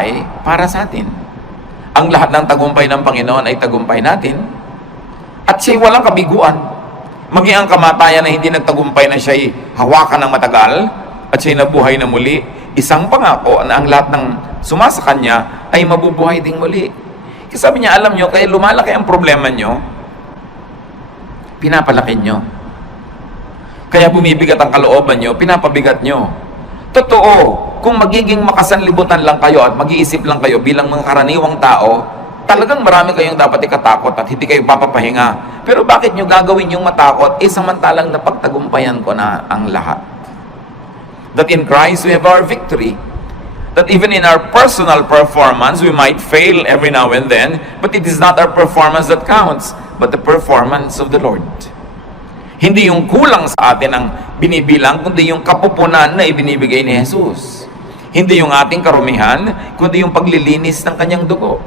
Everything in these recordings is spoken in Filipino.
tagumpay para sa atin. Ang lahat ng tagumpay ng Panginoon ay tagumpay natin. At siya'y walang kabiguan. Maging ang kamatayan na hindi nagtagumpay na siya'y hawakan ng matagal at siya'y nabuhay na muli, isang pangako na ang lahat ng sumasa kanya ay mabubuhay ding muli. Kasi sabi niya, alam nyo, kaya lumalaki ang problema nyo, pinapalaki nyo. Kaya bumibigat ang kalooban nyo, pinapabigat nyo. Totoo, kung magiging makasanlibutan lang kayo at mag-iisip lang kayo bilang mga karaniwang tao, talagang marami kayong dapat ikatakot at hindi kayo papapahinga. Pero bakit nyo gagawin yung matakot? Samantalang napagtagumpayan ko na ang lahat. That in Christ we have our victory. That even in our personal performance, we might fail every now and then, but it is not our performance that counts, but the performance of the Lord. Hindi yung kulang sa atin ang binibilang, kundi yung kapupunan na ibinibigay ni Jesus. Hindi yung ating karumihan, kundi yung paglilinis ng kanyang dugo.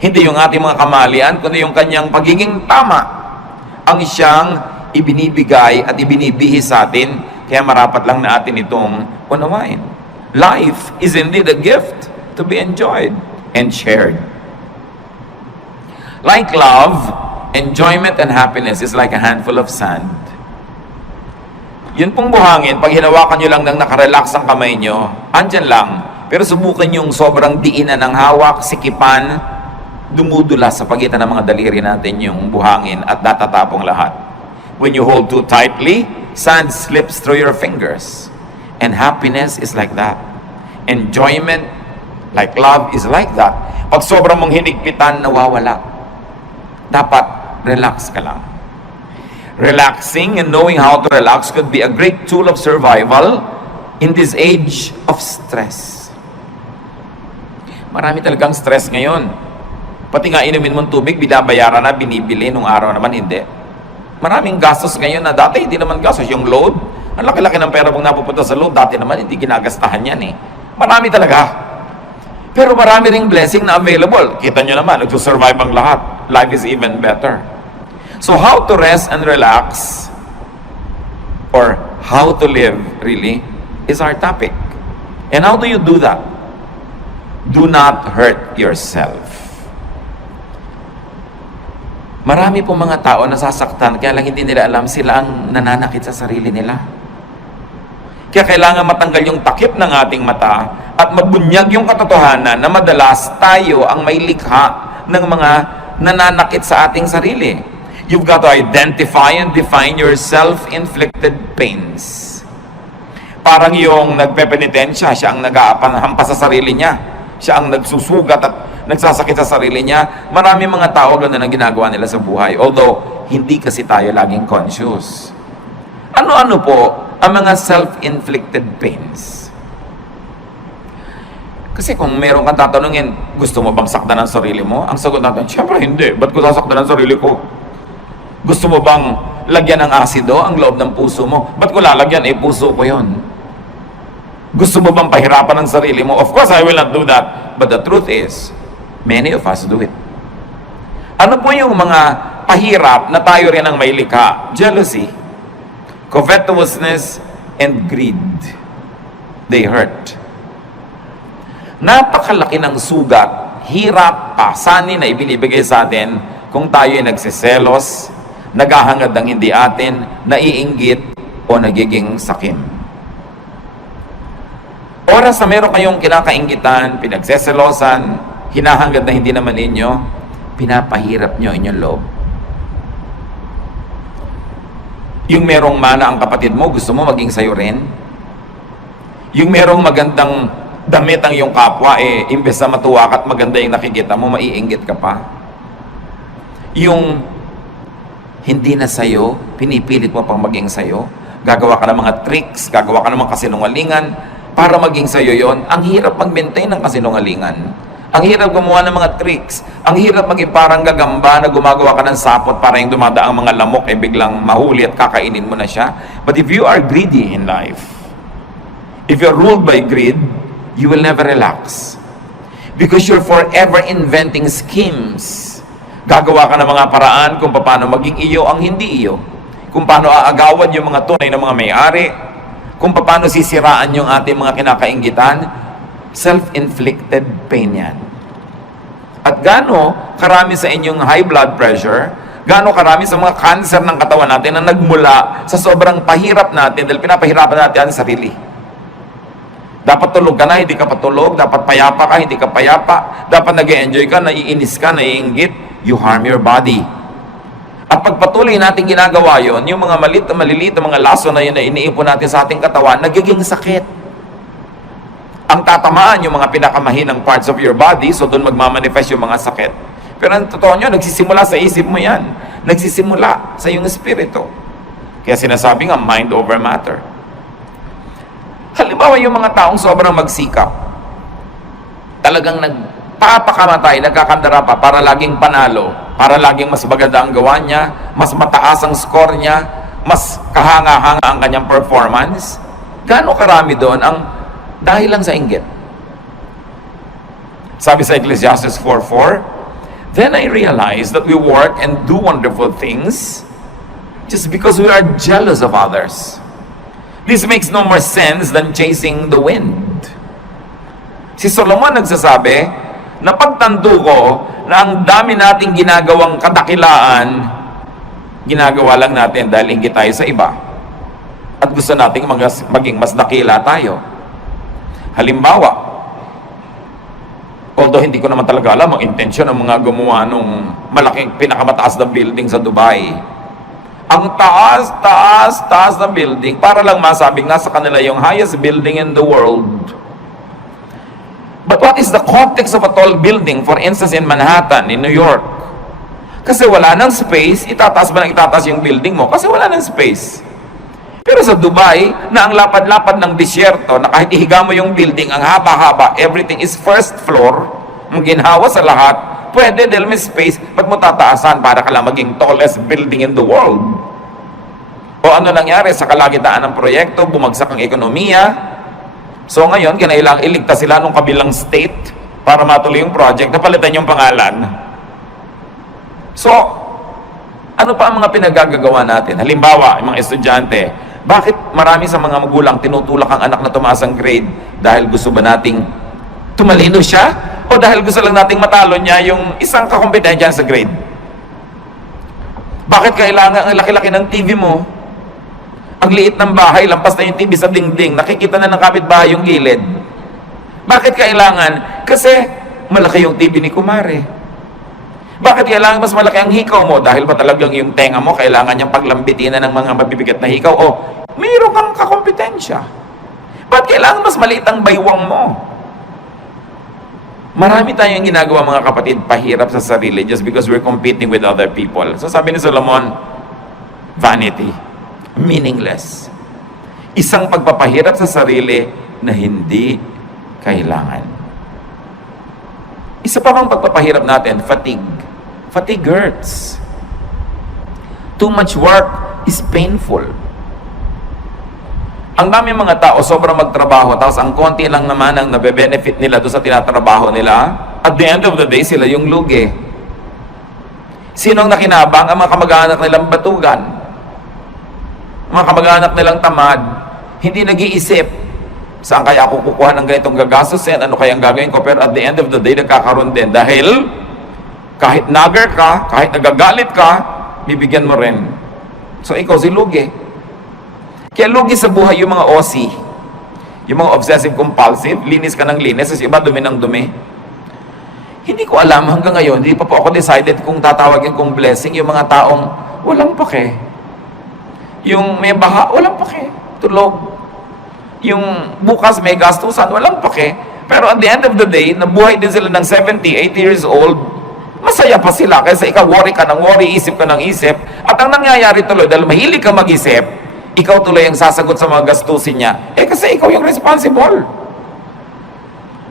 Hindi yung ating mga kamalian, kundi yung kanyang pagiging tama. Ang siyang ibinibigay at ibinibihis sa atin, kaya marapat lang na atin itong unawain. Life is indeed a gift to be enjoyed and shared. Like love, enjoyment and happiness is like a handful of sand. Yun pong buhangin, pag hinawakan nyo lang ng nakarelax ang kamay nyo, andyan lang. Pero subukan yung sobrang diinan ng hawak, sikipan, dumudula sa pagitan ng mga daliri natin yung buhangin at datatapong lahat. When you hold too tightly, sand slips through your fingers. And happiness is like that. Enjoyment, like love, is like that. Pag sobrang mong hinigpitan, nawawala. Dapat relax ka lang. Relaxing and knowing how to relax could be a great tool of survival in this age of stress. Marami talagang stress ngayon. Pati nga inumin mong tubig, binabayaran na, binibili, nung araw naman hindi. Maraming gastos ngayon na dati hindi naman gastos. Yung load, ang laki-laki ng pera mong napupunta sa load, dati naman hindi ginagastahan yan eh. Marami talaga. Pero marami ring blessing na available. Kita nyo naman, nagsusurvive ang lahat. Life is even better. So how to rest and relax, or how to live really, is our topic. And how do you do that? Do not hurt yourself. Marami pong mga tao nasasaktan, kaya lang hindi nila alam sila ang nananakit sa sarili nila. Kaya kailangan matanggal yung takip ng ating mata at mabunyag yung katotohanan na madalas tayo ang may likha ng mga nananakit sa ating sarili. You've got to identify and define your self-inflicted pains. Parang yung nagpepenitensya, siya ang nag-aapanhampas sa sarili niya. Siya ang nagsusugat at nagsasakit sa sarili niya. Marami mga tao ganun ang ginagawa nila sa buhay. Although, hindi kasi tayo laging conscious. Ano-ano po ang mga self-inflicted pains? Kasi kung meron kang tatanungin, gusto mo bang saktan ang sarili mo? Ang sagot natin, syempre hindi. Ba't ko sasaktan ang sarili ko? Gusto mo bang lagyan ng asido ang loob ng puso mo? Ba't ko lalagyan? Puso ko yon. Gusto mo bang pahirapan ang sarili mo? Of course, I will not do that. But the truth is, many of us do it. Ano po yung mga pahirap na tayo rin ang may likha? Jealousy, covetousness, and greed. They hurt. Napakalaki ng sugat, hirap, pasanin na ibinibigay sa atin kung tayo ay nagsiselos, naghahangad ng hindi atin, naiinggit, o nagiging sakim. Oras na meron kayong kinakainggitan, pinagseselosan, hinahangad na hindi naman ninyo, pinapahirap nyo inyong loob. Yung merong mana ang kapatid mo, gusto mo maging sayo rin? Yung merong magandang damit ang iyong kapwa, imbes na matuwa ka at maganda yung nakikita mo, maiinggit ka pa? Yung hindi na sayo, pinipilit mo pang maging sayo, gagawa ka ng mga tricks, gagawa ka ng mga kasinungalingan para maging sayo yon. Ang hirap mag-maintain ng kasinungalingan. Ang hirap gumawa ng mga tricks. Ang hirap maging parang gagamba na gumagawa ka ng sapot para yung dumadaang mga lamok biglang mahuli at kakainin mo na siya. But if you are greedy in life, if you're ruled by greed, you will never relax. Because you're forever inventing schemes. Gagawa ka ng mga paraan kung paano maging iyo ang hindi iyo. Kung paano aagawan yung mga tunay na mga may-ari. Kung paano sisiraan yung ating mga kinakainggitan. Self-inflicted pain yan. At gaano karami sa inyong high blood pressure, gaano karami sa mga cancer ng katawan natin na nagmula sa sobrang pahirap natin dahil pinapahirapan natin ang sarili. Dapat tulog ka na, hindi ka patulog. Dapat payapa ka, hindi ka payapa. Dapat nag-enjoy ka, naiinis ka, naiinggit. You harm your body. At pagpatuloy natin ginagawa yon, yung mga maliliit na mga laso na yun na iniipon natin sa ating katawan, nagiging sakit. Ang tatamaan yung mga pinakamahinang parts of your body, so doon magmamanifest yung mga sakit. Pero ang totoo nyo, nagsisimula sa isip mo yan. Nagsisimula sa iyong espiritu. Kaya sinasabi nga, mind over matter. Halimbawa yung mga taong sobrang magsikap, talagang nagpapakamatay, nagkakandara pa para laging panalo, para laging mas maganda ang gawa niya, mas mataas ang score niya, mas kahanga-hanga ang kanyang performance. Gaano karami doon ang dahil lang sa inggit? Sabi sa Ecclesiastes 4:4, "Then I realized that we work and do wonderful things just because we are jealous of others. This makes no more sense than chasing the wind." Si Solomon nagsasabi na pagtando ko na ang dami nating ginagawang kadakilaan, ginagawa lang natin dahil inggit tayo sa iba. At gusto nating maging mas dakila tayo. Halimbawa, although hindi ko naman talaga alam ang intensyon ng mga gumawa nung malaking pinakamataas na building sa Dubai. Ang taas na building para lang masabing nasa kanila yung highest building in the world. But what is the context of a tall building, for instance in Manhattan, in New York? Kasi wala nang space, itataas ba ng itataas yung building mo? Kasi wala nang space. Pero sa Dubai, na ang lapad-lapad ng disyerto, na kahit ihiga mo yung building, ang haba-haba, everything is first floor, ang ginhawa sa lahat, pwede dahil may space, ba't mo tataasan para ka lang maging tallest building in the world? O ano nangyari sa kalagitnaan ng proyekto, bumagsak ang ekonomiya, so ngayon, kinailangang iligtas sila nung kabilang state para matuloy yung project, napalitan yung pangalan. So, ano pa ang mga pinagagagawa natin? Halimbawa, yung mga estudyante, bakit marami sa mga magulang tinutulak ang anak na tumaas ang grade? Dahil gusto ba nating tumalino siya? O dahil gusto lang nating matalo niya yung isang kakompetensya sa grade? Bakit kailangan ang laki-laki ng TV mo? Ang liit ng bahay, lampas na yung TV sa dingding, nakikita na ng kapitbahay yung gilid. Bakit kailangan? Kasi malaki yung TV ni Kumare. Bakit kailangan mas malaki ang hikaw mo? Dahil ba talagang yung tenga mo, kailangan niyang paglambitin na ng mga mabibigat na hikaw? O mayroon kang kakompetensya. Bakit kailangan mas maliit ang baywang mo? Marami tayong ginagawa mga kapatid, pahirap sa sarili just because we're competing with other people. So sabi ni Solomon, vanity, meaningless. Isang pagpapahirap sa sarili na hindi kailangan. Isa pa bang pagpapahirap natin? Fatigue. Fatigue hurts. Too much work is painful. Ang dami mga tao sobrang magtrabaho, tapos ang konti lang naman ang nabe-benefit nila doon sa tinatrabaho nila. At the end of the day, sila yung lugi. Sinong nakinabang? Ang mga kamag-anak nilang batugan. Mga kamag-anak nilang tamad. Hindi nag-iisip, saan kaya ako kukuha ng ganitong gagastusin? Ano kayang gagawin ko? Pero at the end of the day, nagkakaroon din. Dahil kahit nagger ka, kahit nagagalit ka, bibigyan mo rin. So ikaw si lugi. Kaya lugi sa buhay yung mga OC, yung mga obsessive compulsive, linis ka ng linis, kasi iba dumi ng dumi. Hindi ko alam hanggang ngayon, hindi pa po ako decided kung tatawagin kong blessing yung mga taong walang pake. Yung may baha, walang pake. Tulog. Yung bukas may gastusan, walang pake. Pero at the end of the day, nabuhay din sila ng 70, 80 years old, masaya pa sila kaysa ikaw worry ka ng worry, isip ka ng isip. At ang nangyayari tuloy, dahil mahilig ka mag-isip, ikaw tuloy ang sasagot sa mga gastusin niya. Kasi ikaw yung responsible.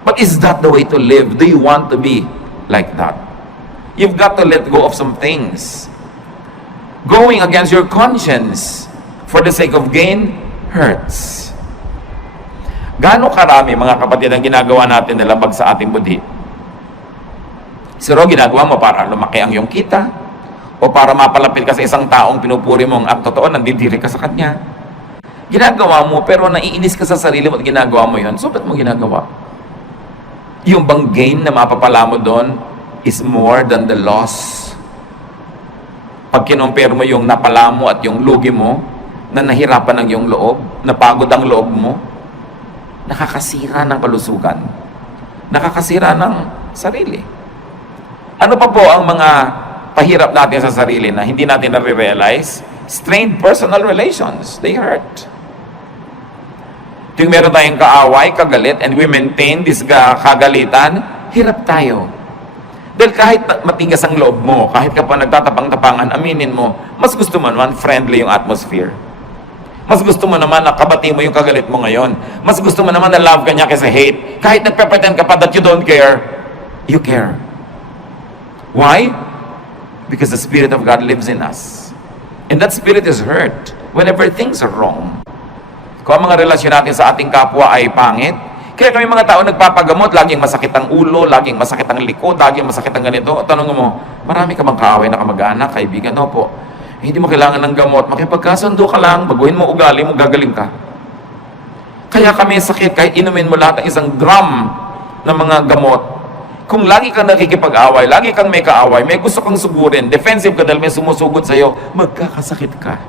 But is that the way to live? Do you want to be like that? You've got to let go of some things. Going against your conscience for the sake of gain hurts. Gaano karami mga kapatid ang ginagawa natin na labag sa ating budhi? Siro, ginagawa mo para lumaki ang iyong kita o para mapalapit ka sa isang taong pinupuri mo at totoo, nandidiri ka sa kanya. Ginagawa mo pero naiinis ka sa sarili mo at ginagawa mo yun. So, ba't mo ginagawa? Yung bang gain na mapapala mo doon is more than the loss. Pag kinompare mo yung napala mo at yung lugi mo, na nahirapan ng iyong loob, napagod ang loob mo, nakakasira ng kalusugan, nakakasira ng sarili. Ano pa po ang mga pahirap natin sa sarili na hindi natin na-realize? Strained personal relations, they hurt. Tuwing meron tayong kaaway, kagalit, and we maintain this kagalitan, hirap tayo. Dahil kahit matigas ang loob mo, kahit ka pa nagtatapang-tapangan, aminin mo, mas gusto mo naman friendly yung atmosphere. Mas gusto mo naman na kabati mo yung kagalit mo ngayon. Mas gusto mo naman na love ka niya kaysa hate. Kahit nagpe-pretend ka pa that you don't care, you care. Why? Because the Spirit of God lives in us. And that Spirit is hurt whenever things are wrong. Kung ang mga relasyon natin sa ating kapwa ay pangit, kaya kami mga tao nagpapagamot, laging masakit ang ulo, laging masakit ang likod, laging masakit ang ganito. Tanong mo, marami ka bang kaaway na kamag-anak, kaibigan? Opo. Hindi mo kailangan ng gamot. Makipagkasundo ka lang, baguhin mo ugali mo, gagaling ka. Kaya kami sakit, kahit inumin mo lahat ng isang drum ng mga gamot. Kung lagi kang nakikipag-away, lagi kang may kaaway, may gusto kang sugurin, defensive ka dahil may sumusugod sa'yo, magkakasakit ka.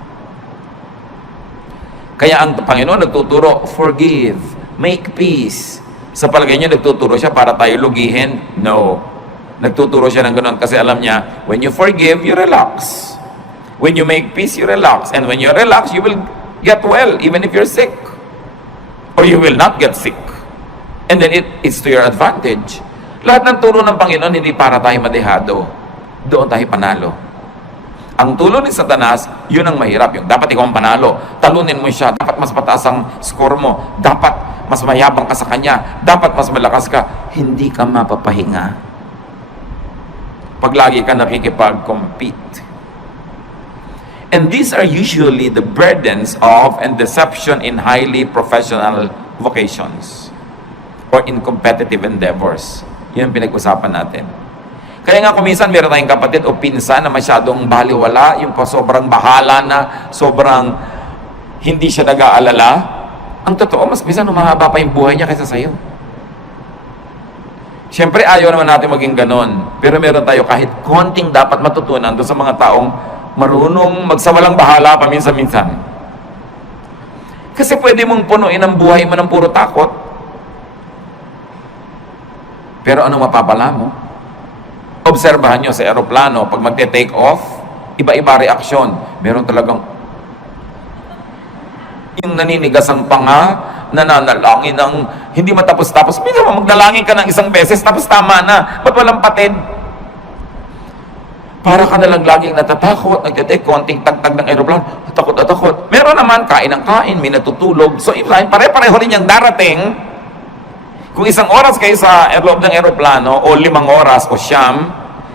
Kaya ang Panginoon nagtuturo, forgive, make peace. Sa palagay niya, nagtuturo siya para tayo lugihin? No. Nagtuturo siya ng ganoon kasi alam niya, when you forgive, you relax. When you make peace, you relax. And when you relax, you will get well, even if you're sick. Or you will not get sick. And then it's to your advantage. Lahat ng turo ng Panginoon, hindi para tayo madehado. Doon tayo panalo. Ang tulo ni Satanas, yun ang mahirap. Yung dapat ikaw ang panalo. Talunin mo siya. Dapat mas mataas ang score mo. Dapat mas mayabang ka sa kanya. Dapat mas malakas ka. Hindi ka mapapahinga. Pag lagi ka nakikipag-compete. And these are usually the burdens of and deception in highly professional vocations or in competitive endeavors. Yun ang pinag-usapan natin. Kaya nga kuminsan meron tayong kapatid o pinsan na masyadong baliwala, yung sobrang bahala na, sobrang hindi siya nag-aalala. Ang totoo, mas minsan humahaba pa yung buhay niya kaysa sa'yo. Siyempre, ayaw naman natin maging ganon. Pero meron tayo kahit konting dapat matutunan doon sa mga taong marunong magsawalang bahala paminsan-minsan. Kasi pwede mong punuin ang buhay mo ng puro takot. Pero ano mapapala mo? Obserbahan nyo sa aeroplano, pag magte-take off, iba-iba reaksyon. Meron talagang yung naninigas ang panga, nananalangin ng hindi matapos-tapos. Minsan magdalangin ka ng isang beses, tapos tama na. Ba't walang patid? Para ka nalang laging natatakot, nagtitake, konting tagtag ng aeroplano, takot na takot. Meron naman, kain ng kain, may natutulog. So, pare-pareho rin yung darating. Kung isang oras kayo sa loob ng aeroplano, o 5 oras, o siyam,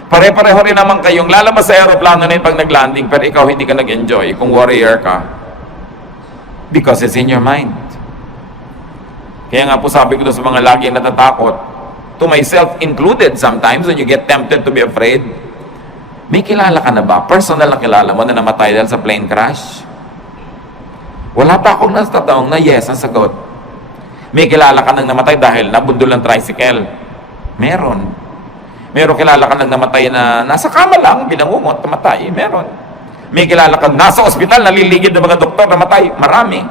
pare-pareho rin naman kayong lalabas sa aeroplano na yun pag nag-landing, pero ikaw hindi ka nag-enjoy kung warrior ka. Because it's in your mind. Kaya nga po sabi ko doon sa mga laging natatakot, to myself included sometimes, when you get tempted to be afraid, may kilala ka na ba? Personal na kilala mo na namatay dahil sa plane crash? Wala pa akong natatawang na yes ang sagot. May kilala ka nang namatay dahil nabundol ng tricycle? Meron. Meron kilala ka nang namatay na nasa kama lang, binangungot, namatay? Meron. May kilala ka nasa ospital, naliligid ng mga doktor, namatay? Marami.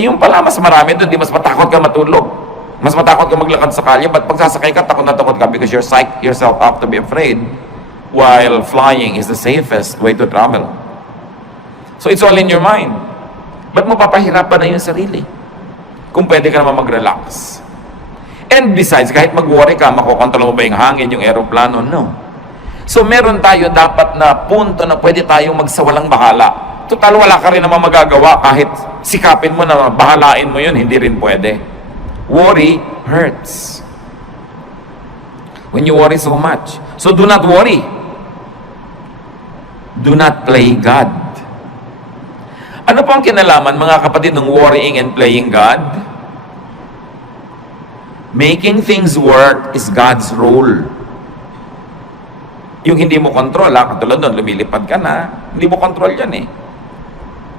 Yung pala, mas marami doon, di mas matakot ka matulog. Mas matakot ka maglakad sa kalye, but pag sasakay ka, takot na takot ka because you're psych yourself up to be afraid, while flying is the safest way to travel. So it's all in your mind. Ba't mo papahirapan na yung sarili? Kung pwede ka naman mag-relax. And besides, kahit mag-worry ka, makokontrol mo ba yung hangin, yung aeroplano? No. So meron tayo dapat na punto na pwede tayong magsawalang bahala. Total, wala ka rin naman magagawa kahit sikapin mo na bahalain mo yun, hindi rin pwede. Worry hurts. When you worry so much. So do not worry. Do not play God. Ano po ang kinalaman, mga kapatid, ng worrying and playing God? Making things work is God's role. Yung hindi mo control, katulad doon, lumilipad ka na, hindi mo control yan eh.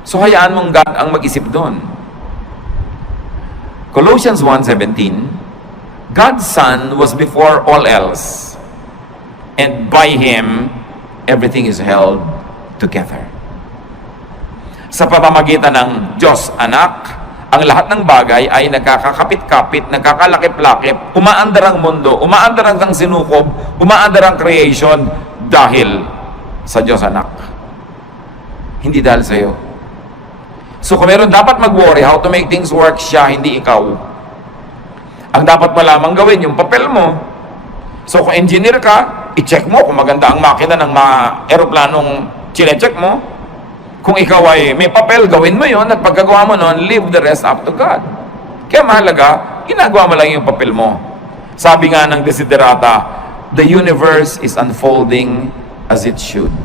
So hayaan mong God ang mag-isip doon. Colossians 1:17, God's Son was before all else. And by Him, everything is held together. Sa pamamagitan ng Diyos Anak, ang lahat ng bagay ay nagkakakapit-kapit, nagkakalakip-lakip, umaandar ang mundo, umaandar ang sinukob, umaandar ang creation dahil sa Diyos Anak. Hindi dahil sa iyo. So kung meron dapat mag-worry how to make things work, siya, hindi ikaw. Ang dapat mo lamang gawin, yung papel mo. So kung engineer ka, i-check mo kung maganda ang makina ng mga aeroplanong chine-check mo. Kung ikaw ay may papel, gawin mo yon, at pagkagawa mo nun, leave the rest up to God. Kaya mahalaga, ginagawa mo lang yung papel mo. Sabi nga ng Desiderata, the universe is unfolding as it should.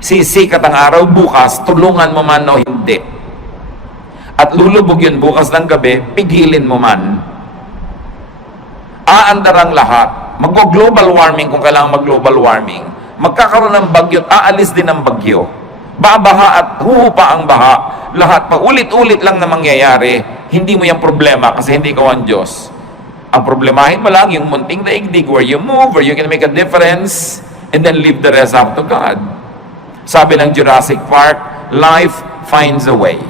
Sisikat ang araw bukas, tulungan mo man o hindi. At lulubog yun bukas ng gabi, pigilin mo man. Aandar ang lahat. Mag-global warming kung kailangan mag-global warming. Magkakaroon ng bagyo at aalis din ang bagyo. Babaha at huhupa ang baha. Lahat pa ulit-ulit lang na mangyayari. Hindi mo yung problema kasi hindi ikaw ang Diyos. Ang problemahin mo lang yung munting daigdig where you move, where you can make a difference, and then leave the rest up to God. Sabi ng Jurassic Park, life finds a way.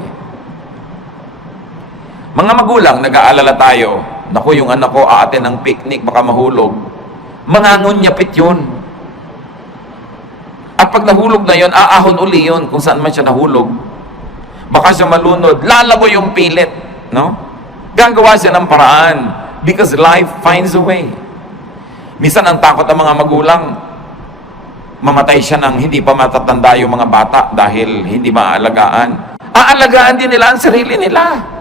Mga magulang, nag-aalala tayo, naku, yung anak ko aaten ng picnic, baka mahulog. Mangangunyapit yun. At pag nahulog na yun, aahon uli yun kung saan man siya nahulog. Baka siya malunod, lalago yung pilit. No? Gagawa siya ng paraan because life finds a way. Minsan ang takot ng mga magulang, mamatay siya ng hindi pa matatanda yung mga bata dahil hindi maaalagaan. Aalagaan din nila ang sarili nila.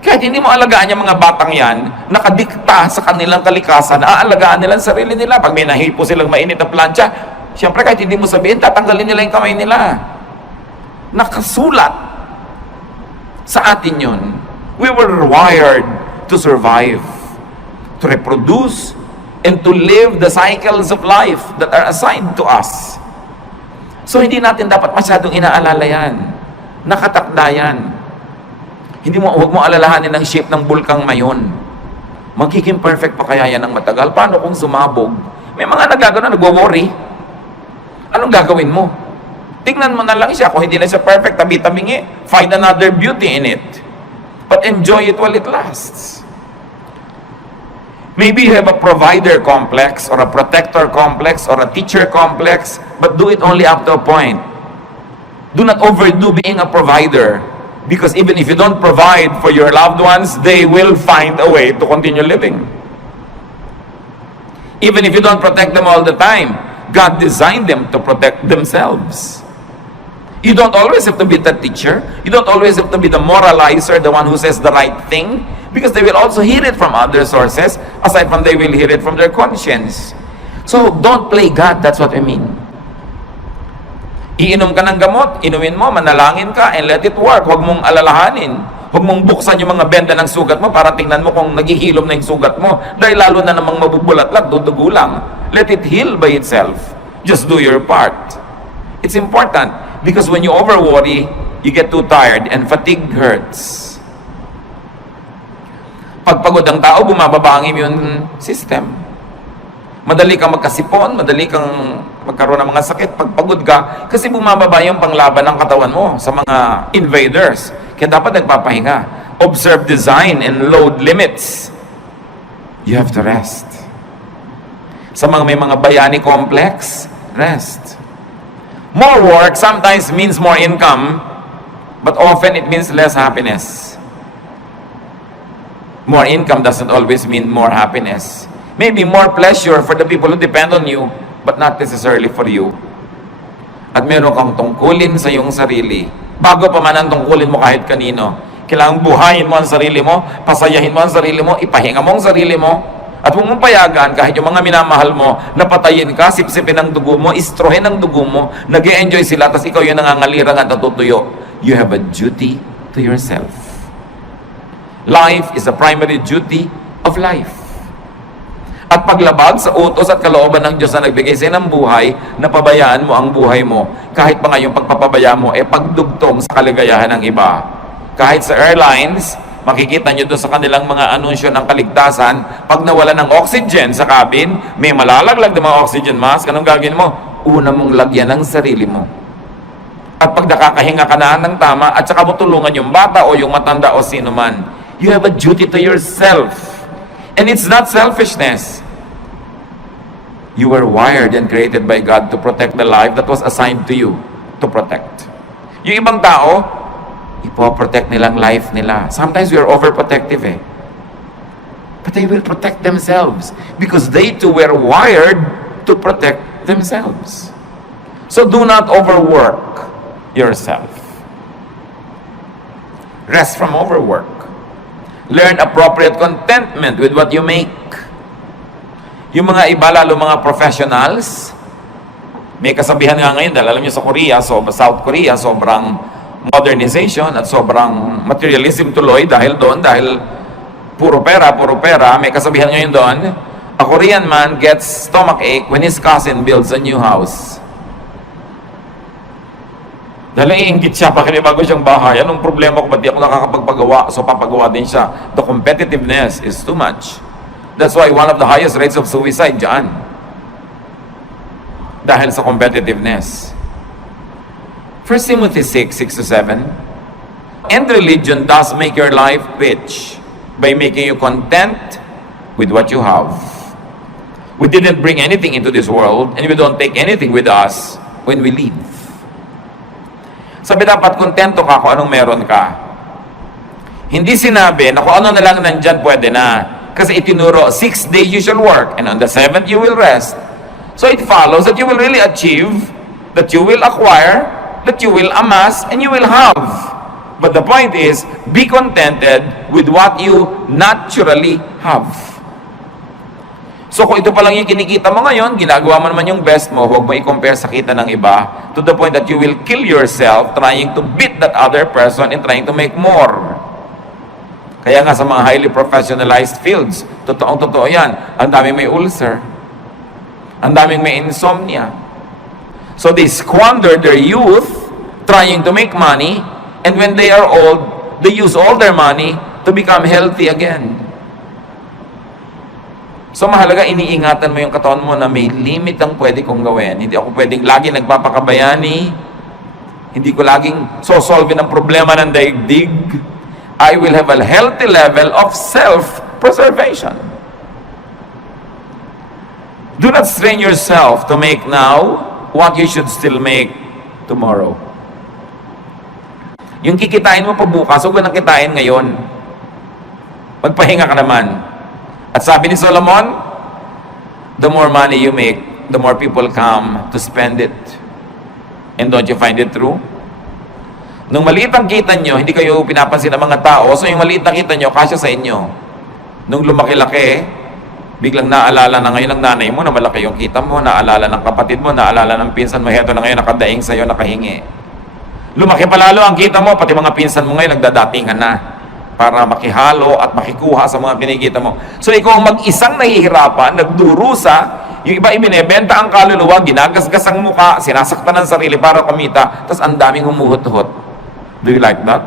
Kahit hindi mo alagaan yung mga batang yan, nakadikta sa kanilang kalikasan, aalagaan nila ang sarili nila. Pag may nahipo silang mainit na plancha, siyempre kahit hindi mo sabihin, tatanggalin nila yung kamay nila. Nakasulat sa atin yun. We were wired to survive, to reproduce, and to live the cycles of life that are assigned to us. So hindi natin dapat masyadong inaalala yan. Nakatakda yan. Huwag mo alalahanin ang shape ng bulkang mayon. Magiging perfect pa kaya yan ng matagal? Paano kung sumabog? May mga nagagano, nagwo-worry. Anong gagawin mo? Tingnan mo na lang siya. Kung hindi na siya perfect, tabi-tabingi, find another beauty in it. But enjoy it while it lasts. Maybe you have a provider complex, or a protector complex, or a teacher complex, but do it only up to a point. Do not overdo being a provider. Because even if you don't provide for your loved ones, they will find a way to continue living. Even if you don't protect them all the time, God designed them to protect themselves. You don't always have to be the teacher. You don't always have to be the moralizer, the one who says the right thing, because they will also hear it from other sources, aside from they will hear it from their conscience. So don't play God, that's what I mean. Iinom ka ng gamot, inumin mo, manalangin ka, and let it work. Huwag mong alalahanin. Huwag mong buksan yung mga benda ng sugat mo para tingnan mo kung naghihilom na yung sugat mo. Dahil lalo na namang mabubulat-lat, dudugo lang. Let it heal by itself. Just do your part. It's important because when you over-worry, you get too tired and fatigue hurts. Pag pagod ang tao, bumababa ang immune system. Madali kang magkasipon, madali kang magkaroon ng mga sakit pag pagod ka kasi bumababa yung panglaban ng katawan mo sa mga invaders. Kaya dapat nagpapahinga. Observe design and load limits. You have to rest. Sa mga may mga bayani complex, rest. More work sometimes means more income, but often it means less happiness. More income doesn't always mean more happiness. Maybe more pleasure for the people who depend on you, but not necessarily for you. At meron kang tungkulin sa iyong sarili. Bago pa man ang tungkulin mo kahit kanino, kailangang buhayin mo ang sarili mo, pasayahin mo ang sarili mo, ipahinga mo ang sarili mo, at huwag mong payagan kahit yung mga minamahal mo, napatayin ka, sipsipin ang dugo mo, istrohin ang dugo mo, nag-e-enjoy sila, tas ikaw yung nangangalirang at natutuyo. You have a duty to yourself. Life is a primary duty of life. At paglabag sa utos at kalooban ng Diyos na nagbigay sa'yo ng buhay, napabayaan mo ang buhay mo. Kahit pa nga yung pagpapabaya mo, pagdugtong sa kaligayahan ng iba. Kahit sa airlines, makikita nyo doon sa kanilang mga anunsyo ng kaligtasan, pag nawala ng oxygen sa cabin, may malalaglag ng mga oxygen mask, anong gagawin mo? Una mong lagyan ng sarili mo. At pag nakakahinga ka na ng tama, at saka mo tulungan yung bata o yung matanda o sino man, you have a duty to yourself. And it's not selfishness. You were wired and created by God to protect the life that was assigned to you to protect. Yung ibang tao, ipoprotect nilang life nila. Sometimes we are overprotective eh. But they will protect themselves because they too were wired to protect themselves. So do not overwork yourself. Rest from overwork. Learn appropriate contentment with what you make. Yung mga iba, lalo mga professionals, may kasabihan nga ngayon, dahil alam niyo sa Korea, South Korea, sobrang modernization at sobrang materialism tuloy dahil puro pera, may kasabihan ngayon doon, a Korean man gets stomachache when his cousin builds a new house. Dahil iinggit siya, bakit bago siyang bahay, anong problema ko, ba't di ako nakakapagpagawa? So papagawa din siya. The competitiveness is too much. That's why one of the highest rates of suicide dyan. Dahil sa competitiveness. 1 Timothy 6:6-7. And religion does make your life rich by making you content with what you have. We didn't bring anything into this world and we don't take anything with us when we leave. Sabi dapat kontento ka kung anong meron ka. Hindi sinabi na kung ano na lang nandyan pwede na. Kasi itinuro, 6 days you shall work, and on the 7th you will rest. So it follows that you will really achieve, that you will acquire, that you will amass, and you will have. But the point is, be contented with what you naturally have. So kung ito pa lang yung kinikita mo ngayon, ginagawa mo naman yung best mo, huwag mo i-compare sa kita ng iba, to the point that you will kill yourself trying to beat that other person and trying to make more. Kaya nga sa mga highly professionalized fields, totoong-totoo yan, ang daming may ulcer, ang daming may insomnia. So they squander their youth trying to make money, and when they are old, they use all their money to become healthy again. So mahalaga, iniingatan mo yung katawan mo na may limit ang pwede kong gawin. Hindi ako pwedeng lagi nagpapakabayani, hindi ko laging sosolve ng problema ng daigdig. I will have a healthy level of self-preservation. Do not strain yourself to make now what you should still make tomorrow. Yung kikitain mo pa bukas, huwag nang kitain ngayon. Magpahinga ka naman. At sabi ni Solomon, the more money you make, the more people come to spend it. And don't you find it true? Nung maliit ang kita nyo, hindi kayo pinapansin ng mga tao, so yung maliit na kita nyo, kasya sa inyo. Nung lumaki-laki, biglang naalala na ngayon ng nanay mo na malaki yung kita mo, naalala ng kapatid mo, naalala ng pinsan mo, heto na ngayon nakadaing sa'yo, nakahingi. Lumaki pa lalo ang kita mo, pati mga pinsan mo ngayon nagdadatingan na para makihalo at makikuha sa mga kinikita mo. So ikaw ang mag-isang nahihirapan, nagdurusa, yung iba ibinebenta ang kaluluwa, ginagasgas ang muka, sinasaktan ng sarili para kumita, tapos ang daming humuhot-hot. Do you like that?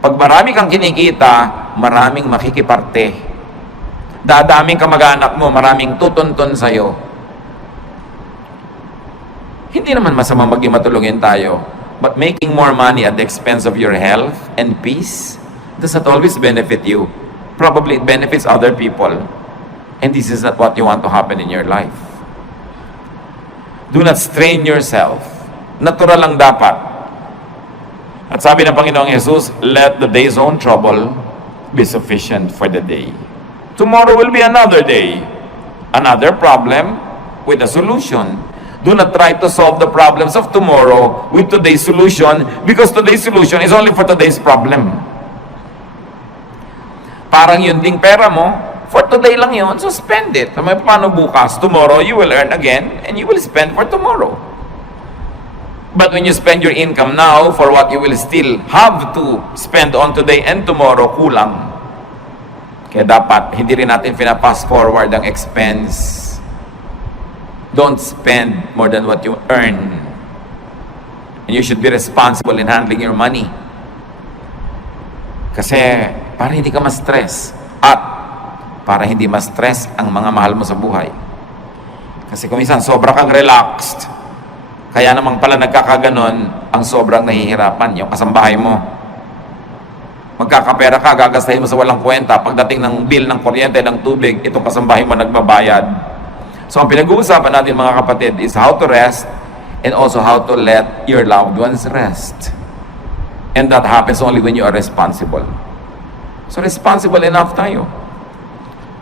Pag marami kang kinikita, maraming makikiparte. Dadaming kamag-anak mo, maraming tutuntun sa'yo. Hindi naman masama maging matulungin tayo. But making more money at the expense of your health and peace does not always benefit you. Probably it benefits other people. And this is not what you want to happen in your life. Do not strain yourself. Natural lang dapat. At sabi ng Panginoong Jesus, let the day's own trouble be sufficient for the day. Tomorrow will be another day. Another problem with a solution. Do not try to solve the problems of tomorrow with today's solution, because today's solution is only for today's problem. Parang yun ding pera mo, for today lang yun, so spend it. Paano bukas? Tomorrow you will earn again and you will spend for tomorrow. But when you spend your income now for what you will still have to spend on today and tomorrow, kulang. Kaya dapat, hindi rin natin pina-pass forward ang expense. Don't spend more than what you earn. And you should be responsible in handling your money. Kasi para hindi ka ma-stress at para hindi ma-stress ang mga mahal mo sa buhay. Kasi kung minsan sobra kang relaxed, kaya naman pala nagkakaganon, ang sobrang nahihirapan yung kasambahay mo. Magkakapera ka, gagastahin mo sa walang kwenta. Pagdating ng bill ng kuryente, ng tubig, itong kasambahay mo nagbabayad. So ang pinag-uusapan natin mga kapatid is how to rest and also how to let your loved ones rest. And that happens only when you are responsible. So responsible enough tayo.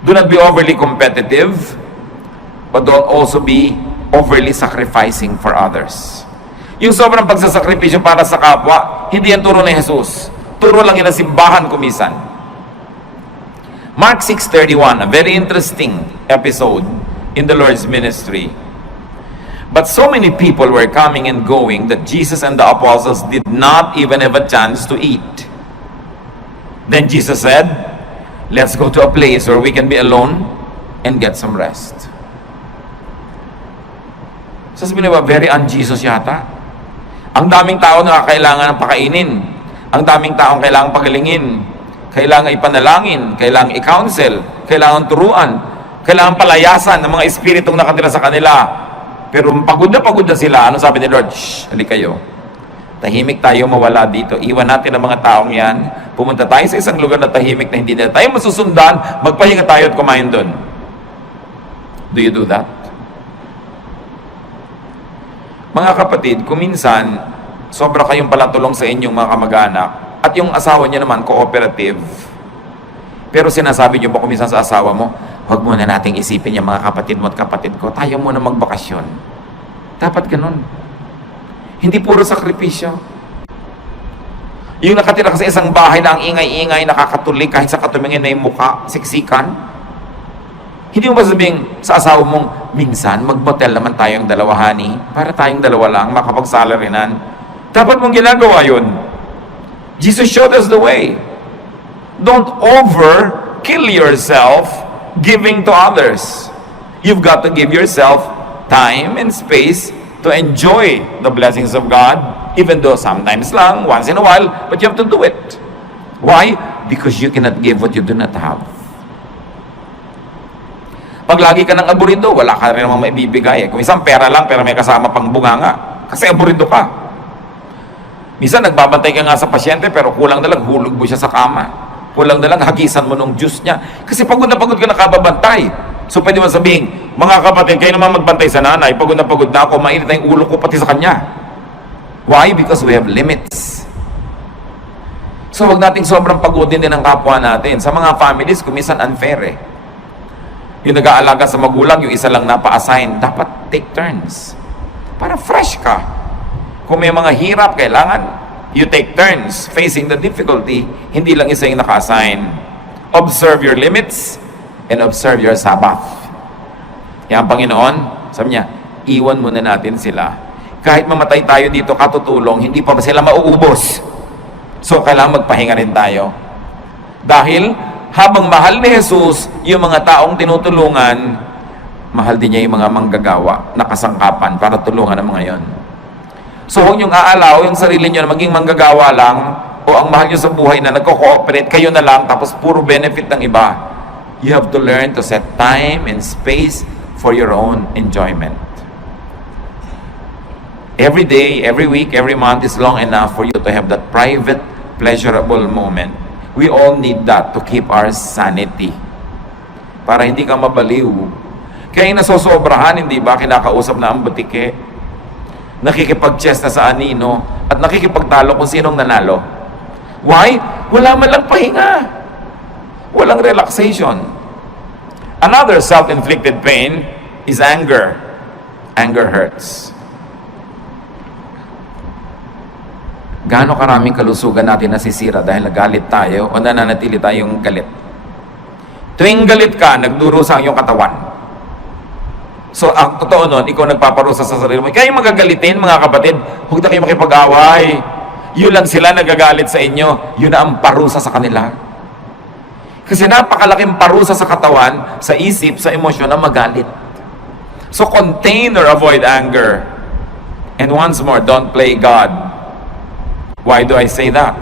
Do not be overly competitive, but don't also be overly sacrificing for others. Yung sobrang pagsasakripisyo para sa kapwa, hindi yan turo ni Jesus. Turo lang yun ang simbahan kumisan. Mark 6:31, a very interesting episode in the Lord's ministry. But so many people were coming and going that Jesus and the apostles did not even have a chance to eat. Then Jesus said, let's go to a place where we can be alone and get some rest. So sabi nila, very un-Jesus yata. Ang daming tao na kailangan ng pakainin. Ang daming taong kailangan pagalingin. Kailangan ipanalangin. Kailangan i-counsel. Kailangan turuan. Kailangan palayasan ng mga espiritong nakatira sa kanila. Pero pagod na sila. Ano sabi ni Lord? Shh, halik kayo. Tahimik tayo mawala dito. Iwan natin ang mga taong yan. Pumunta tayo sa isang lugar na tahimik na hindi na tayo masusundan. Magpahinga tayo at kumain doon. Do you do that? Mga kapatid, kung minsan, sobra kayong palatulong sa inyong mga kamag-anak at yung asawa niyo naman, cooperative. Pero sinasabi niyo ba kung minsan sa asawa mo, huwag muna nating isipin yung mga kapatid mo at kapatid ko, tayo muna magbakasyon. Dapat ganun. Hindi puro sakripisyo. Yung nakatira ka sa isang bahay na ang ingay-ingay, nakakatulik kahit sa katumingin may muka, siksikan. Hindi mo ba sabihin sa asawa mong, minsan, mag-motel naman tayong dalawa, honey, para tayong dalawa lang, makapag-salarinan. Dapat mong ginagawa yun. Jesus showed us the way. Don't kill yourself giving to others. You've got to give yourself time and space to enjoy the blessings of God, even though sometimes lang, once in a while, but you have to do it. Why? Because you cannot give what you do not have. Pag lagi ka ng aburido, wala ka rin namang maibibigay. Kung isang pera lang, pero may kasama pang bunganga. Kasi aburido ka. Minsan, nagbabantay ka nga sa pasyente, pero kulang na lang, hulog mo siya sa kama. Kulang na lang, hagisan mo ng juice niya. Kasi pagod na nakababantay. So, pwede mo sabihin, mga kapatid, kayo naman magbantay sa nanay. Pagod na ako, mainit na yung ulo ko pati sa kanya. Why? Because we have limits. So, wag nating sobrang pagodin din ang kapwa natin. Sa mga families, kumisan unfair eh. Yung nag-aalaga sa magulang, yung isa lang napa-assign, dapat take turns. Para fresh ka. Kung may mga hirap, kailangan you take turns facing the difficulty. Hindi lang isa yung naka-assign. Observe your limits and observe your Sabbath. Yan ang Panginoon, sabi niya, iwan muna natin sila. Kahit mamatay tayo dito, katutulong, hindi pa ba sila mauubos? So, kailangan magpahinga rin tayo. Dahil, habang mahal ni Jesus yung mga taong tinutulungan, mahal din niya yung mga manggagawa na kasangkapan para tulungan ang mga yon. So huwag niyong aalaw yung sarili niyo na maging manggagawa lang o ang mahal niyo sa buhay na nagko-cooperate, kayo na lang tapos puro benefit ng iba. You have to learn to set time and space for your own enjoyment. Every day, every week, every month is long enough for you to have that private, pleasurable moment. We all need that to keep our sanity. Para hindi ka mabaliw. Kaya yung nasosobrahan, hindi ba, kinakausap na ang butike, nakikipag-chess na sa anino, at nakikipagtalo kung sinong nanalo. Why? Wala man lang pahinga. Walang relaxation. Another self-inflicted pain is anger. Anger hurts. Gaano karaming kalusugan natin nasisira dahil nagalit tayo o nananatili tayong galit. Tuwing galit ka, nagdurusa ang iyong katawan. So, ang totoo nun, ikaw nagpaparusa sa sarili mo. Kaya yung magagalitin, mga kapatid, huwag na kayo makipag-away. Yun lang sila nagagalit sa inyo. Yun na ang parusa sa kanila. Kasi napakalaking parusa sa katawan, sa isip, sa emosyon na magalit. So, contain or avoid anger. And once more, don't play God. Why do I say that?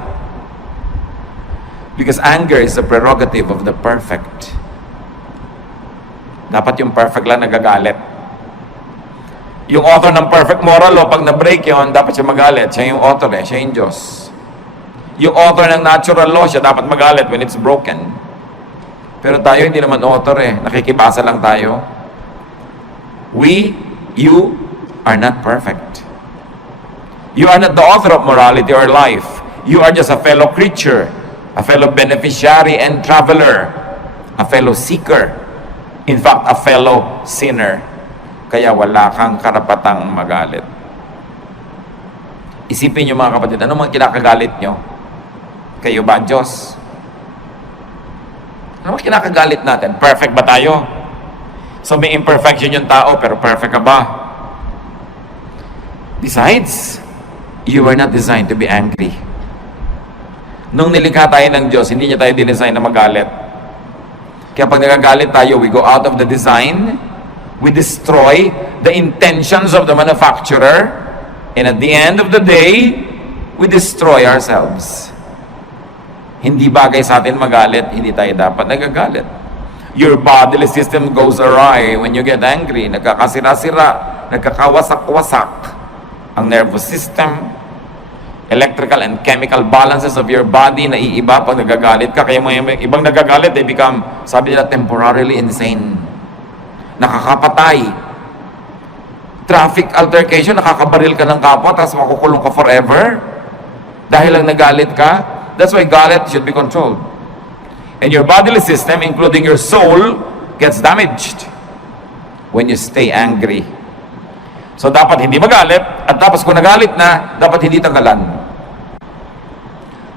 Because anger is the prerogative of the perfect. Dapat yung perfect lang nagagalit. Yung author ng perfect moral law, pag na-break yun, dapat siya magalit. Siya yung author siya yung Diyos. Yung author ng natural law, siya dapat magalit when it's broken. Pero tayo hindi naman author nakikibasa lang tayo. You are not perfect. You are not the author of morality or life. You are just a fellow creature, a fellow beneficiary and traveler, a fellow seeker, in fact, a fellow sinner. Kaya wala kang karapatang magalit. Isipin nyo mga kapatid, ano mga kinakagalit nyo? Kayo ba, Diyos? Ano mga kinakagalit natin? Perfect ba tayo? So may imperfection yung tao, pero perfect ka ba? Besides, you were not designed to be angry. Nung nilikha tayo ng Diyos, hindi niya tayo dinesign na magalit. Kaya pag nagagalit tayo, we go out of the design, we destroy the intentions of the manufacturer, and at the end of the day, we destroy ourselves. Hindi bagay sa atin magalit, hindi tayo dapat nagagalit. Your bodily system goes awry when you get angry. Nagkakasira-sira, nagkakawasak-wasak ang nervous system, electrical and chemical balances of your body na iiba pag nagagalit ka. Kaya mga ibang nagagalit, they become, sabi nila, temporarily insane. Nakakapatay. Traffic altercation, nakakabaril ka ng kapwa, tapos makukulong ka forever. Dahil lang nagalit ka. That's why galit should be controlled. And your bodily system, including your soul, gets damaged when you stay angry. So dapat hindi magalit, at tapos kung nagalit na, dapat hindi tanggalan.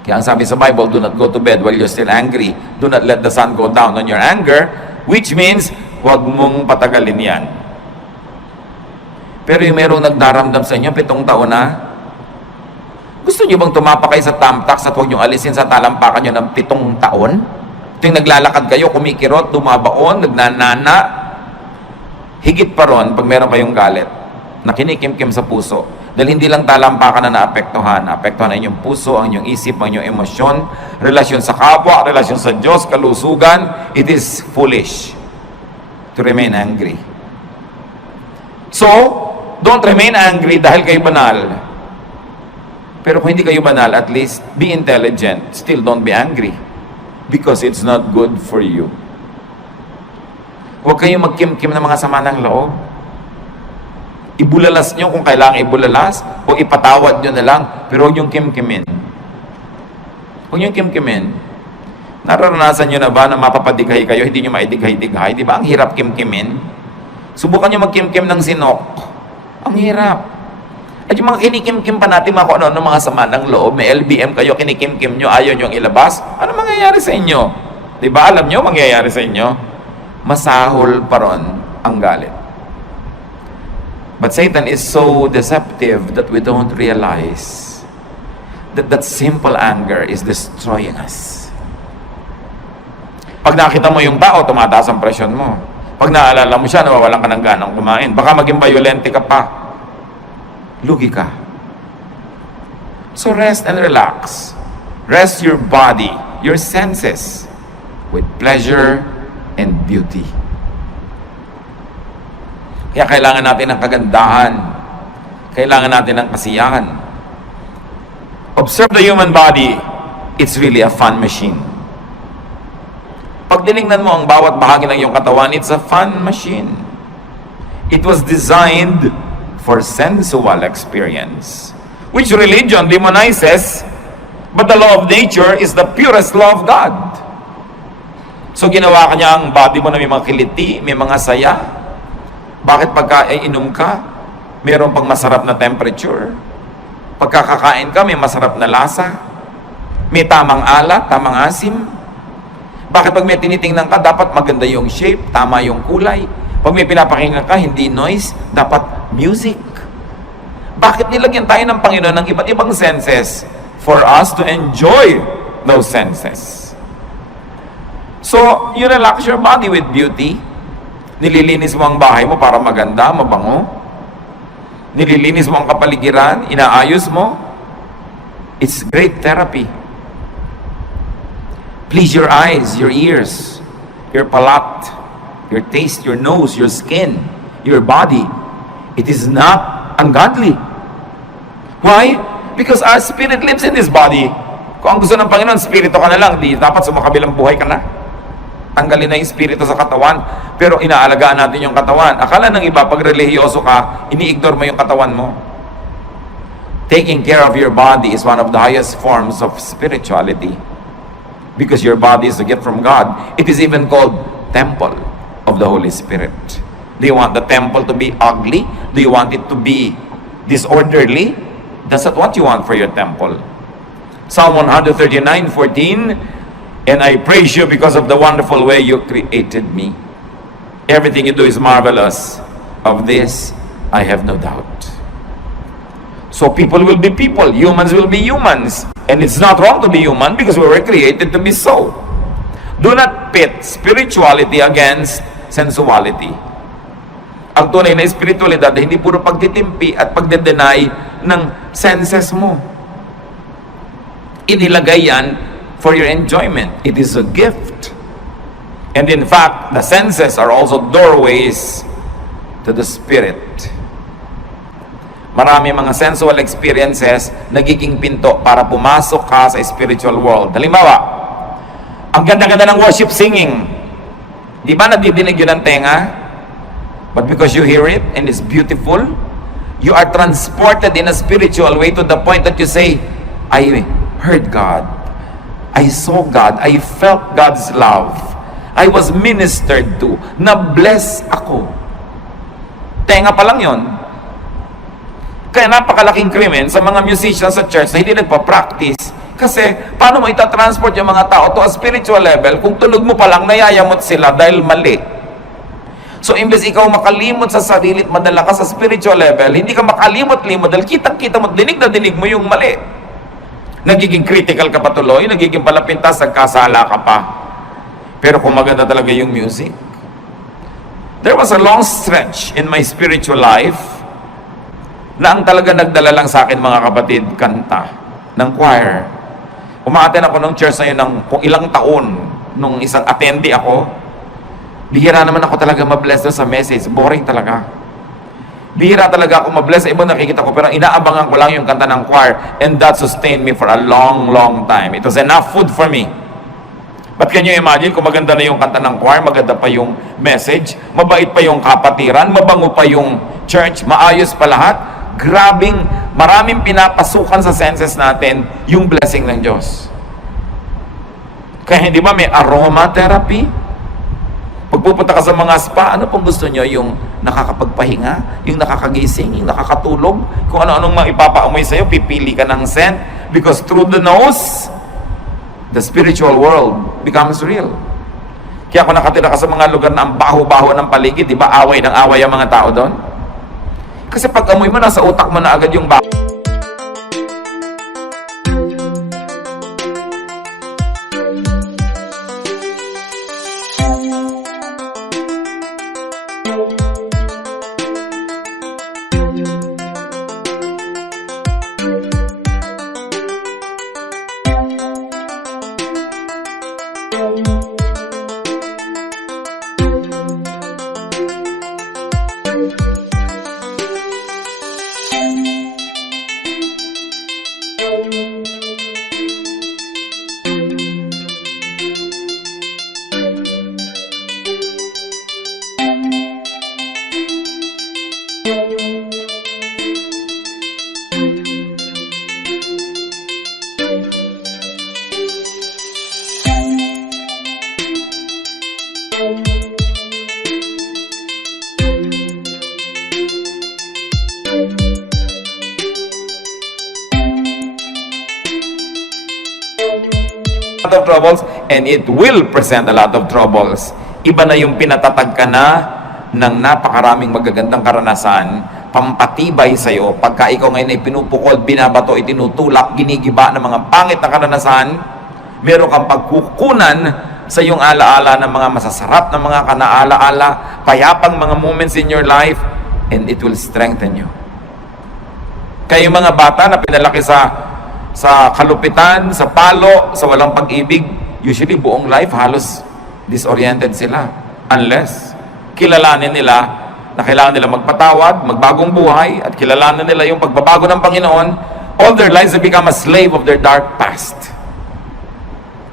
Kaya ang sabi sa Bible, do not go to bed while you're still angry. Do not let the sun go down on your anger, which means, huwag mong patagalin yan. Pero yung merong nagdaramdam sa inyo, 7 taon na, gusto nyo bang tumapa kayo sa tamtax at huwag nyo alisin sa talampakan nyo ng 7 taon? Ito yung naglalakad kayo, kumikirot, dumabaon, nagnanana. Higit pa ron pag meron kayong galit na kinikimkim sa puso. Dahil hindi lang talampakan na naapektuhan ang inyong puso, ang inyong isip, ang inyong emosyon, relasyon sa kapwa, relasyon sa Diyos, kalusugan. It is foolish to remain angry. So, don't remain angry dahil kayo banal. Pero kung hindi kayo banal, at least be intelligent. Still don't be angry. Because it's not good for you. Huwag kayong magkim-kim ng mga sama ng loob. Ibulalas nyo kung kailangan ibulalas, o ipatawad nyo na lang, pero huwag yung kim-kimin. Huwag yung kim-kimin. Nararanasan nyo na ba na mapapadighay kayo, hindi nyo maidighay-dighay? Di ba? Ang hirap kim-kimin. Subukan nyo mag-kim-kim ng sinok. Ang hirap. At yung mga kinikim-kim pa natin, mga kung ano mga sama ng loob, may LBM kayo, kinikim-kim nyo, ayaw nyo ilabas, ano mangyayari sa inyo? Di ba? Alam nyo mangyayari sa inyo? Masahol pa ron ang galit. But Satan is so deceptive that we don't realize that that simple anger is destroying us. Pag nakita mo yung tao, tumataas ang presyon mo. Pag naalala mo siya, nawawalan ka ng ganang kumain. Baka maging violente ka pa. Lugi ka. So rest and relax. Rest your body, your senses, with pleasure and beauty. Kaya kailangan natin ng kagandahan. Kailangan natin ng kasiyahan. Observe the human body. It's really a fun machine. Pag tinignan mo ang bawat bahagi ng iyong katawan, it's a fun machine. It was designed for sensual experience, which religion demonizes, but the law of nature is the purest law of God. So ginawa ka niya ang body mo na may mga kiliti, may mga saya. Bakit pagka inom ka, mayroon pang masarap na temperature? Pagkakakain ka, may masarap na lasa? May tamang alat, tamang asim? Bakit pag may tinitingnan ka, dapat maganda yung shape, tama yung kulay? Pag may pinapakinggan ka, hindi noise, dapat music. Bakit nilagyan tayo ng Panginoon ng iba't ibang senses? For us to enjoy those senses. So, you relax your body with beauty. Nililinis mo ang bahay mo para maganda, mabango. Nililinis mo ang kapaligiran, inaayos mo. It's great therapy. Please your eyes, your ears, your palate, your taste, your nose, your skin, your body. It is not ungodly. Why? Because our spirit lives in this body. Kung ang gusto ng Panginoon, spirito ka na lang, di dapat sumakabilang buhay ka na. Tanggalin na yung spirito sa katawan, pero inaalagaan natin yung katawan. Akala ng iba, pag relihiyoso ka, ini-ignore mo yung katawan mo. Taking care of your body is one of the highest forms of spirituality. Because your body is a gift from God. It is even called temple of the Holy Spirit. Do you want the temple to be ugly? Do you want it to be disorderly? That's not what you want for your temple. Psalm 139:14, and I praise you because of the wonderful way you created me. Everything you do is marvelous. Of this, I have no doubt. So people will be people, humans will be humans. And it's not wrong to be human because we were created to be so. Do not pit spirituality against sensuality. Ang tunay na espiritualidad ay hindi puro pagtitimpi at pagde-deny ng senses mo. Inilagay yan for your enjoyment. It is a gift. And in fact, the senses are also doorways to the spirit. Marami mga sensual experiences nagiging pinto para pumasok ka sa spiritual world. Halimbawa, ang ganda-ganda ng worship singing. Di ba nadidinig yun ng tenga? But because you hear it and it's beautiful, you are transported in a spiritual way to the point that you say, I heard God. I saw God. I felt God's love. I was ministered to. Na-bless ako. Tenga pa lang yun. Kaya napakalaking krimen sa mga musicians sa church na hindi nagpa-practice. Kasi paano mo itatransport yung mga tao to a spiritual level kung tunog mo pa lang nayayamot sila dahil mali. So imbes ikaw makalimot sa sarili at madala ka sa spiritual level, hindi ka makalimot-limot dahil kitang-kita mo, dinig na dinig mo yung mali. Nagiging critical ka patuloy, nagiging palapintas, nagkasala ka pa. Pero kung maganda talaga yung music. There was a long stretch in my spiritual life na ang talaga nagdala lang sa akin, mga kapatid, kanta ng choir. Umaaten ako ng church na yun ng kung ilang taon, nung isang attendee ako. Bihira naman ako talaga mabless doon sa message. Boring talaga. Bihira talaga ako mabless sa ibang nakikita ko, pero inaabangan ko lang yung kanta ng choir, and that sustained me for a long, long time. It was enough food for me. But can you imagine kung maganda na yung kanta ng choir, maganda pa yung message, mabait pa yung kapatiran, mabango pa yung church, maayos pa lahat, maraming pinapasukan sa senses natin yung blessing ng Diyos. Kaya hindi ba may aromatherapy? Pagpupunta ka sa mga spa, ano pong gusto nyo? Yung nakakapagpahinga, yung nakakagising, yung nakakatulog, kung ano-anong maipapaamoy sa'yo, pipili ka ng scent, because through the nose, the spiritual world becomes real. Kaya kung nakatira ka sa mga lugar na ang baho-baho ng paligid, di ba away ng away ang mga tao doon? Kasi pag amoy mo, nasa utak mo na agad yung baho. Of troubles, and it will present a lot of troubles. Iba na yung pinatatag ka na ng napakaraming magagandang karanasan, pampatibay sa'yo, pagka ikaw ngayon ay pinupukol, binabato, itinutulak, ginigiba ng mga pangit na karanasan, meron kang pagkukunan sa iyong alaala ng mga masasarap na mga kanaalaala, payapang mga moments in your life, and it will strengthen you. Kaya yung mga bata na pinalaki sa kalupitan, sa palo, sa walang pag-ibig, usually buong life halos disoriented sila. Unless kilalanin nila na kailangan nila magpatawad, magbagong buhay, at kilalanin nila yung pagbabago ng Panginoon, all their lives they become a slave of their dark past.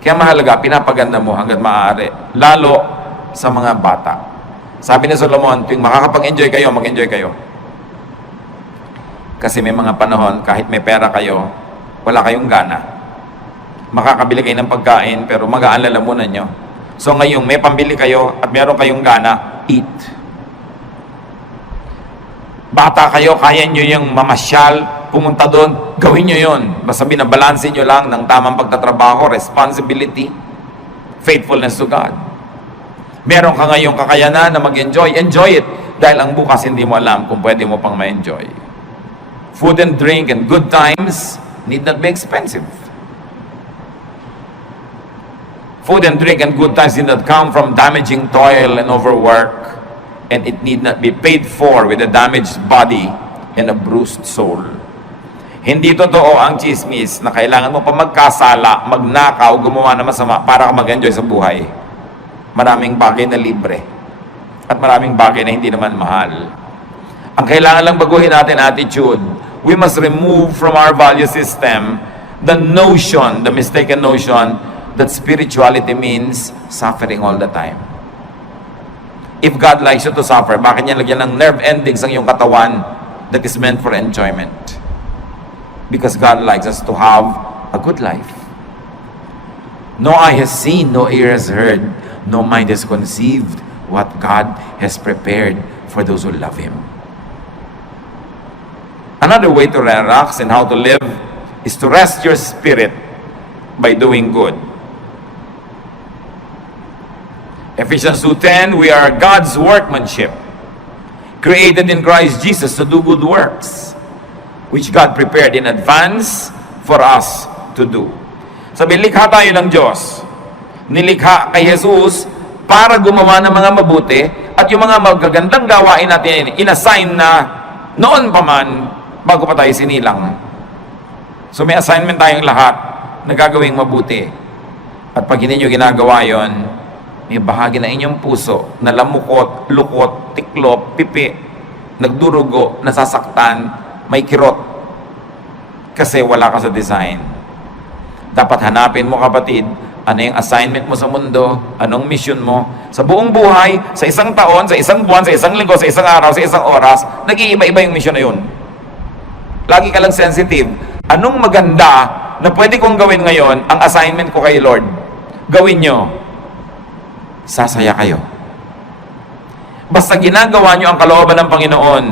Kaya mahalaga, pinapaganda mo hanggat maaari, lalo sa mga bata. Sabi ni Solomon, tuwing makakapag-enjoy kayo, mag-enjoy kayo. Kasi may mga panahon, kahit may pera kayo, wala kayong gana. Makakabili kayo ng pagkain, pero magaan lalamunan nyo. So ngayong may pambili kayo at meron kayong gana, eat. Bata kayo, kaya nyo yung mamasyal, pumunta doon, gawin nyo yun. Basta binabalansin nyo lang ng tamang pagtatrabaho, responsibility, faithfulness to God. Meron ka ngayong kakayanan na mag-enjoy, enjoy it. Dahil ang bukas hindi mo alam kung pwede mo pang ma-enjoy. Food and drink and good times need not be expensive. Food and drink and good times did not come from damaging toil and overwork, and it need not be paid for with a damaged body and a bruised soul. Hindi totoo ang chismis na kailangan mo pa magkasala, magnakaw, gumawa na masama para ka mag-enjoy sa buhay. Maraming bagay na libre at maraming bagay na hindi naman mahal. Ang kailangan lang baguhin natin attitude. We must remove from our value system the notion, the mistaken notion that spirituality means suffering all the time. If God likes you to suffer, bakit niya lagyan ng nerve endings ang iyong katawan that is meant for enjoyment? Because God likes us to have a good life. No eye has seen, no ear has heard, no mind has conceived what God has prepared for those who love Him. Another way to relax and how to live is to rest your spirit by doing good. Ephesians 2:10, we are God's workmanship, created in Christ Jesus to do good works, which God prepared in advance for us to do. Sabi, likha tayo ng Diyos. Nilikha kay Jesus para gumawa ng mga mabuti, at yung mga magagandang gawain natin, inassign na noon pa man, bago pa tayo sinilang. So may assignment tayong lahat na gagawing mabuti. At pag hindi nyo ginagawa yon, may bahagi na inyong puso na lamukot, lukot, tiklop, pipi, nagdurugo, nasasaktan, may kirot. Kasi wala ka sa design. Dapat hanapin mo, kapatid, ano yung assignment mo sa mundo, anong mission mo. Sa buong buhay, sa isang taon, sa isang buwan, sa isang linggo, sa isang araw, sa isang oras, nag-iiba-iba yung mission na yun. Lagi ka lang sensitive. Anong maganda na pwede kong gawin ngayon, ang assignment ko kay Lord? Gawin nyo. Sasaya kayo. Basta ginagawa nyo ang kalooban ng Panginoon,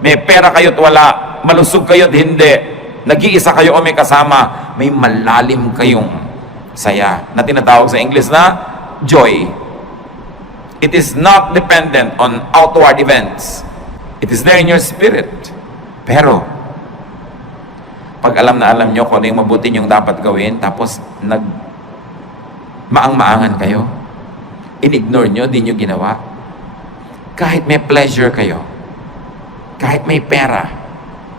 may pera kayo't wala, malusog kayo't hindi, nag-iisa kayo o may kasama, may malalim kayong saya na tinatawag sa English na joy. It is not dependent on outward events. It is there in your spirit. Pero pag alam na alam nyo kung ano yung mabuti nyong dapat gawin, tapos maang-maangan kayo, in-ignore nyo, di nyo ginawa, kahit may pleasure kayo, kahit may pera,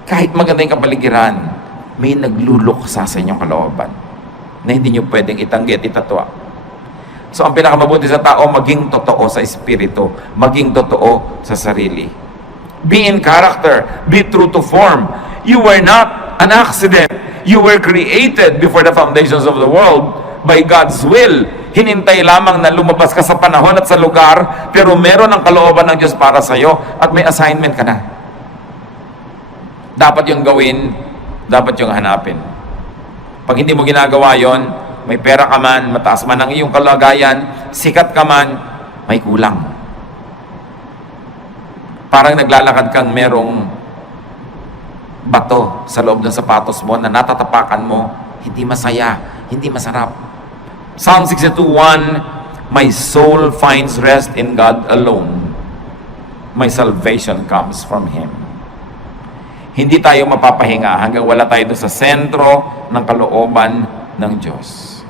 kahit maganda yung kapaligiran, may nagluluksa sa inyong kalooban na hindi nyo pwedeng itanggi at itatwa. So ang pinakamabuti sa tao, maging totoo sa espiritu, maging totoo sa sarili. Be in character, be true to form. You were not an accident. You were created before the foundations of the world by God's will. Hinintay lamang na lumabas ka sa panahon at sa lugar, pero meron ang kalooban ng Diyos para sa iyo at may assignment ka na. Dapat yung gawin, dapat yung hanapin. Pag hindi mo ginagawa yon, may pera ka man, mataas man ang iyong kalagayan, sikat ka man, may kulang. Parang naglalakad kang merong bato sa loob ng sapatos mo na natatapakan mo, hindi masaya, hindi masarap. Psalm 62:1, my soul finds rest in God alone. My salvation comes from Him. Hindi tayo mapapahinga hanggang wala tayo doon sa sentro ng kalooban ng Diyos.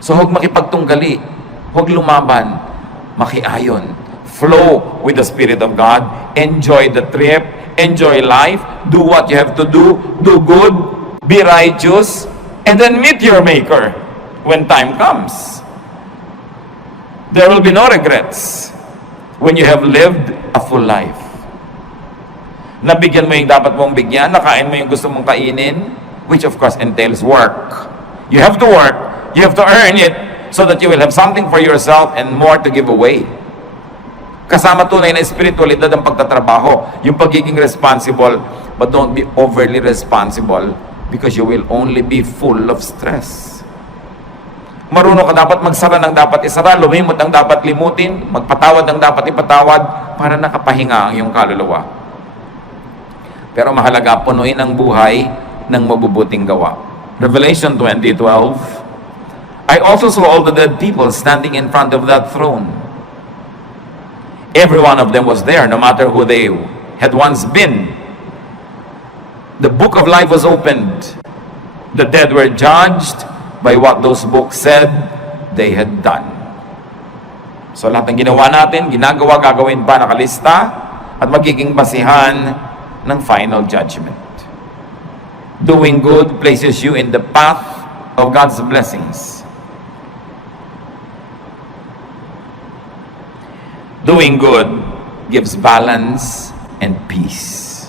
So huwag makipagtunggali, huwag lumaban, makiayon. Flow with the Spirit of God, enjoy the trip, enjoy life, do what you have to do good, be righteous, and then meet your Maker. when time comes. There will be no regrets when you have lived a full life. Nabigyan mo yung dapat mong bigyan, nakain mo yung gusto mong kainin, which of course entails work. You have to work, you have to earn it, so that you will have something for yourself and more to give away. Kasama tunay na espiritualidad ang pagtatrabaho, yung pagiging responsible, but don't be overly responsible because you will only be full of stress. Marunong ka dapat magsara ng dapat isara, lumimot ang dapat limutin, magpatawad ng dapat ipatawad para nakapahinga ang iyong kaluluwa. Pero mahalaga, punuin ang buhay ng mabubuting gawa. Revelation 20:12, I also saw all the dead people standing in front of that throne. Every one of them was there, no matter who they had once been. The book of life was opened. The dead were judged by what those books said they had done. So lahat ng ginawa natin, ginagawa, gagawin pa, nakalista, at magiging basihan ng final judgment. Doing good places you in the path of God's blessings. Doing good gives balance and peace.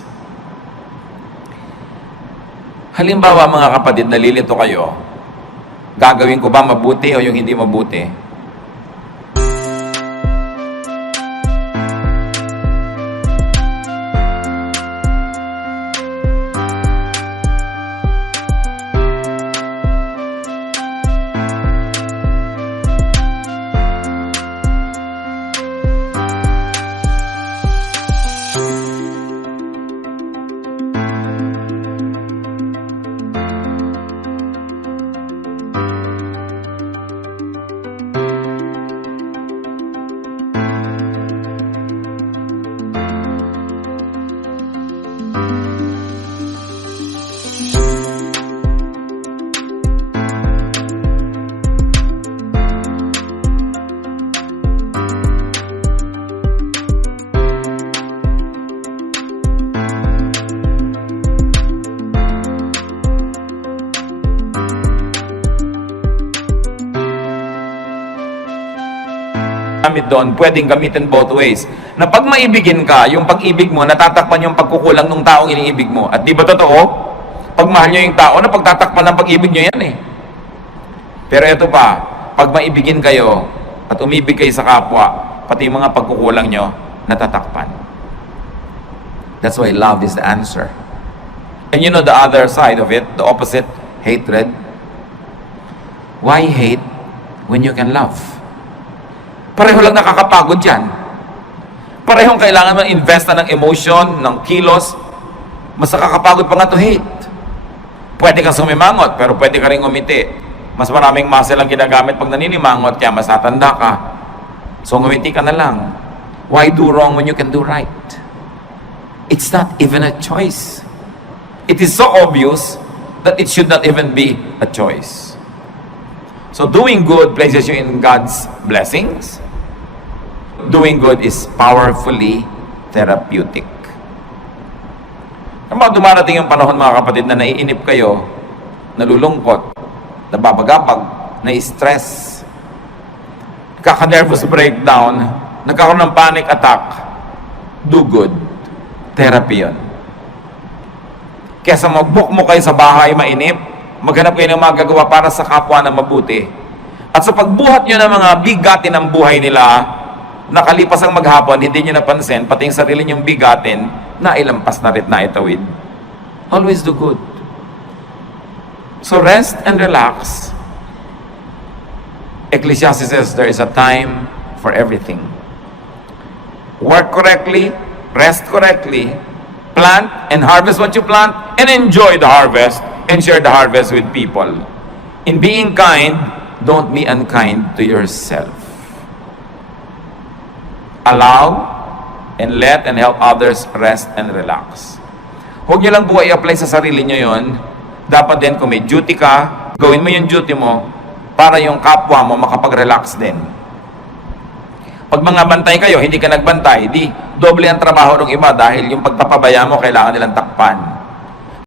Halimbawa mga kapatid, nalilito kayo, gagawin ko ba mabuti o yung hindi mabuti? Doon, pwedeng gamitin both ways. Na pag maibigin ka, yung pag-ibig mo, natatakpan yung pagkukulang ng taong iniibig mo. At di ba totoo? Pag mahal nyo yung tao, na pagtatakpan ng pag-ibig nyo yan eh. Pero ito pa, pag maibigin kayo, at umibig kayo sa kapwa, pati yung mga pagkukulang nyo, natatakpan. That's why love is the answer. And you know the other side of it, the opposite, hatred. Why hate when you can love? Pareho lang nakakapagod yan. Parehong kailangan mag-invest na ng emotion, ng kilos. Mas nakakapagod pa nga to hate. Pwede kang sumimangot, pero pwede ka rin umiti. Mas maraming muscle ang ginagamit pag naninimangot, kaya mas tatanda ka. So ngumiti ka na lang. Why do wrong when you can do right? It's not even a choice. It is so obvious that it should not even be a choice. So doing good places you in God's blessings. Doing good is powerfully therapeutic. Kapag dumarating yung panahon mga kapatid na naiinip kayo, nalulungkot, nababagabag, na-stress, kaka-nervous breakdown, nagkakaroon ng panic attack, do good. Therapy yun. Kesa mag-book mo kayo sa bahay mainip, maghanap kayo ng magagawa para sa kapwa na mabuti. At sa pagbuhat nyo ng mga bigatin ng buhay nila, nakalipas ang maghapon, hindi nyo napansin, pati yung sarili nyong bigatin, nailampas na rin na itawid. Always do good. So rest and relax. Ecclesiastes says there is a time for everything. Work correctly, rest correctly, plant and harvest what you plant, and enjoy the harvest, and share the harvest with people. In being kind, don't be unkind to yourself. Allow and let and help others rest and relax. Huwag nyo lang po i-apply sa sarili nyo yon. Dapat din kung may duty ka, gawin mo yung duty mo para yung kapwa mo makapag-relax din. Pag mga bantay kayo, hindi ka nagbantay, di doble ang trabaho ng iba dahil yung pagpapabaya mo kailangan nilang takpan.